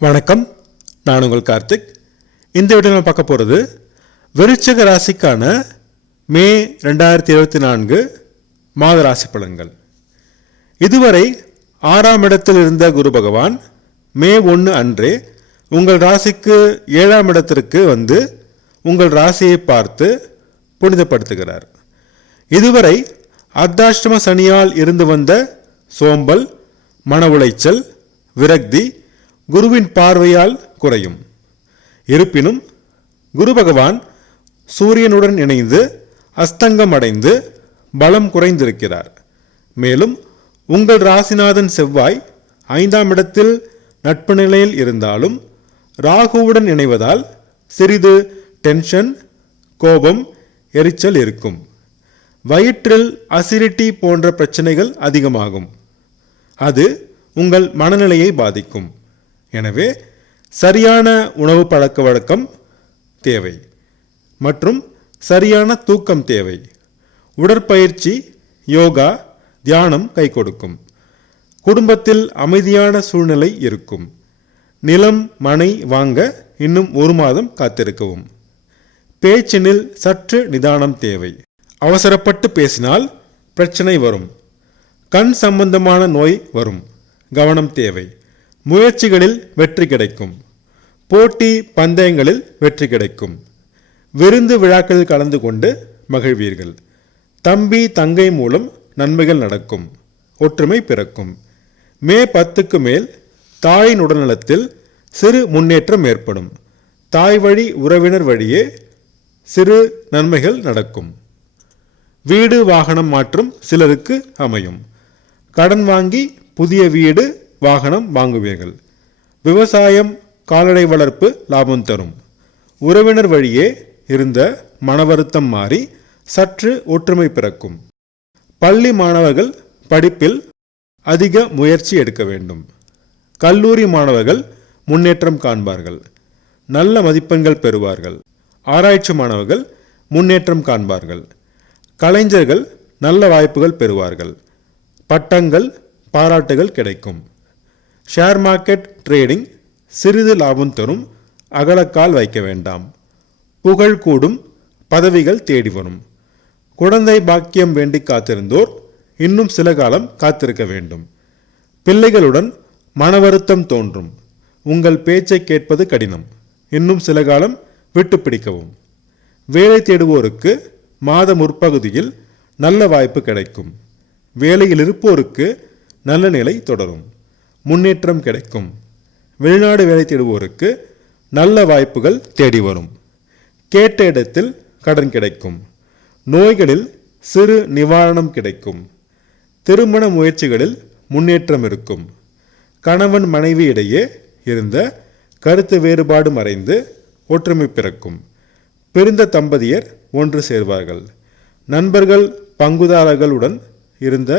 வணக்கம், நான் உங்கள் கார்த்திக். இந்த வீடியோ நம்ம பார்க்க போகிறது விருச்சிக ராசிக்கான மே 2024 மாத ராசி பலன்கள். இதுவரை 6ஆம் இடத்தில் இருந்த குரு பகவான் மே 1 அன்றே உங்கள் ராசிக்கு 7ஆம் இடத்திற்கு வந்து உங்கள் ராசியை பார்த்து புனிதப்படுத்துகிறார். இதுவரை அர்த்தாஷ்டம சனியால் இருந்து வந்த சோம்பல், மன உளைச்சல், விரக்தி குருவின் பார்வையால் குறையும். இருப்பினும் குரு பகவான் சூரியனுடன் இணைந்து அஸ்தங்கம் அடைந்து பலம் குறைந்திருக்கிறார். மேலும் உங்கள் ராசிநாதன் செவ்வாய் 5ஆம் இடத்தில் நட்பு நிலையில் இருந்தாலும் ராகுவுடன் இணைவதால் சிறிது டென்ஷன், கோபம், எரிச்சல் இருக்கும். வயிற்றில் அசிடிட்டி போன்ற பிரச்சனைகள் அதிகமாகும். அது உங்கள் மனநிலையை பாதிக்கும். எனவே சரியான உணவு பழக்க வழக்கம் தேவை மற்றும் சரியான தூக்கம் தேவை. உடற்பயிற்சி, யோகா, தியானம் கை கொடுக்கும். குடும்பத்தில் அமைதியான சூழ்நிலை இருக்கும். நிலம், மனை வாங்க இன்னும் 1 மாதம் காத்திருக்கவும். பேச்சினில் சற்று நிதானம் தேவை. அவசரப்பட்டு பேசினால் பிரச்சனை வரும். கண் சம்பந்தமான நோய் வரும். கவனம் தேவை. முயற்சிகளில் வெற்றி கிடைக்கும். போட்டி பந்தயங்களில் வெற்றி கிடைக்கும். விருந்து விழாக்களில் கலந்து கொண்டு மகிழ்வீர்கள். தம்பி, தங்கை மூலம் நன்மைகள் நடக்கும். ஒற்றுமை பிறக்கும். மே 10க்கு மேல் தாயின் உடல்நலத்தில் சிறு முன்னேற்றம் ஏற்படும். தாய் வழி உறவினர் வழியே சிறு நன்மைகள் நடக்கும். வீடு வாகனம் மாற்றம் சிலருக்கு அமையும். கடன் வாங்கி புதிய வீடு வாகனம் வாங்குவீர்கள். விவசாயம், கால்நடை வளர்ப்பு லாபம் தரும். உறவினர் வழியே இருந்த மனவருத்தம் மாறி சற்று ஒற்றுமை பிறக்கும். பள்ளி மாணவர்கள் படிப்பில் அதிக முயற்சி எடுக்க வேண்டும். கல்லூரி மாணவர்கள் முன்னேற்றம் காண்பார்கள். நல்ல மதிப்பெண்கள் பெறுவார்கள். ஆராய்ச்சி மாணவர்கள் முன்னேற்றம் காண்பார்கள். கலைஞர்கள் நல்ல வாய்ப்புகள் பெறுவார்கள். பட்டங்கள், பாராட்டுகள் கிடைக்கும். ஷேர் மார்க்கெட் ட்ரேடிங் சிறிது லாபம் தரும். அகலக்கால் வைக்க வேண்டாம். புகழ் கூடும். பதவிகள் தேடி வரும். குழந்தை பாக்கியம் வேண்டி காத்திருந்தோர் இன்னும் சில காலம் காத்திருக்க வேண்டும். பிள்ளைகளுடன் மன வருத்தம் தோன்றும். உங்கள் பேச்சை கேட்பது கடினம். இன்னும் சில காலம் விட்டு பிடிக்கவும். வேலை தேடுவோருக்கு மாத முற்பகுதியில் நல்ல வாய்ப்பு கிடைக்கும். வேலையில் இருப்போருக்கு நல்ல நிலை தொடரும். முன்னேற்றம் கிடைக்கும். வெளிநாடு வேலை தேடுவோருக்கு நல்ல வாய்ப்புகள் தேடி வரும். கேட்ட இடத்தில் கடன் கிடைக்கும். நோய்களில் சிறு நிவாரணம் கிடைக்கும். திருமண முயற்சிகளில் முன்னேற்றம் இருக்கும். கணவன் மனைவி இடையே இருந்த கருத்து வேறுபாடு மறைந்து ஒற்றுமை பிறக்கும். பிரிந்த தம்பதியர் ஒன்று சேர்வார்கள். நண்பர்கள், பங்குதாரர்களுடன் இருந்த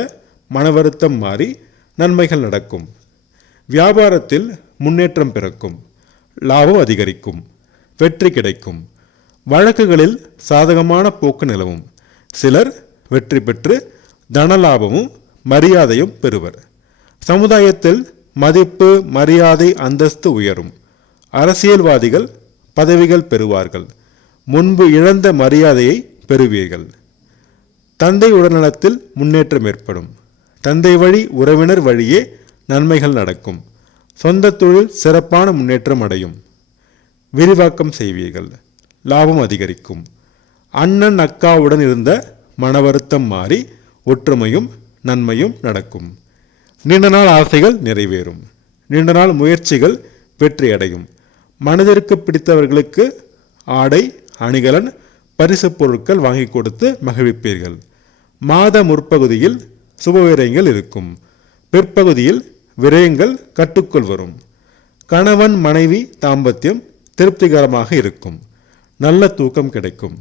மனவருத்தம் மாறி நன்மைகள் நடக்கும். வியாபாரத்தில் முன்னேற்றம் பிறக்கும். லாபம் அதிகரிக்கும். வெற்றி கிடைக்கும். வழக்குகளில் சாதகமான போக்கு நிலவும். சிலர் வெற்றி பெற்று தனலாபமும் மரியாதையும் பெறுவர். சமுதாயத்தில் மதிப்பு, மரியாதை, அந்தஸ்து உயரும். அரசியல்வாதிகள் பதவிகள் பெறுவார்கள். முன்பு இழந்த மரியாதையை பெறுவீர்கள். தந்தை உடல்நலத்தில் முன்னேற்றம் ஏற்படும். தந்தை வழி உறவினர் வழியே நன்மைகள் நடக்கும். சொந்த தொழில் சிறப்பான முன்னேற்றம் அடையும். விரிவாக்கம் செய்வீர்கள். லாபம் அதிகரிக்கும். அண்ணன் அக்காவுடன் இருந்த மனவருத்தம் மாறி ஒற்றுமையும் நன்மையும் நடக்கும். நீண்ட நாள் ஆசைகள் நிறைவேறும். நீண்ட நாள் முயற்சிகள் வெற்றியடையும். மனதிற்கு பிடித்தவர்களுக்கு ஆடை, அணிகலன், பரிசு பொருட்கள் வாங்கி கொடுத்து மகிழ்விப்பீர்கள். மாத முற்பகுதியில் சுபவிரயங்கள் இருக்கும். பிற்பகுதியில் விரயங்கள் கட்டுக்குள் வரும். கணவன் மனைவி தாம்பத்தியம் திருப்திகரமாக இருக்கும். நல்ல தூக்கம் கிடைக்கும்.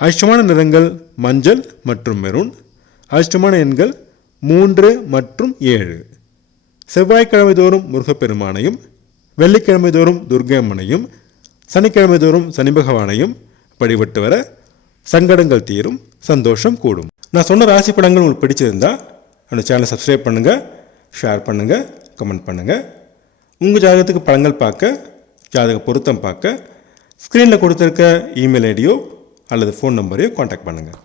அதிர்ஷ்டமான நிறங்கள் மஞ்சள் மற்றும் மெரூன். அதிர்ஷ்டமான எண்கள் 3 மற்றும் 7. செவ்வாய்க்கிழமை தோறும் முருகப்பெருமானையும், வெள்ளிக்கிழமை தோறும் துர்க்கை அம்மனையும், சனிக்கிழமை தோறும் சனி பகவானையும் வழிபட்டு வர சங்கடங்கள் தீரும். சந்தோஷம் கூடும். நான் சொன்ன ராசி படங்கள் உங்களுக்கு பிடிச்சிருந்தா என்னோட சேனலை சப்ஸ்கிரைப் பண்ணுங்கள், ஷேர் பண்ணுங்கள், கமெண்ட் பண்ணுங்கள். உங்கள் ஜாதகத்துக்கு பலன்கள் பார்க்க, ஜாதக பொருத்தம் பார்க்க ஸ்க்ரீனில் கொடுத்துருக்க இமெயில் ஐடியோ அல்லது ஃபோன் நம்பரையோ காண்டாக்ட் பண்ணுங்கள்.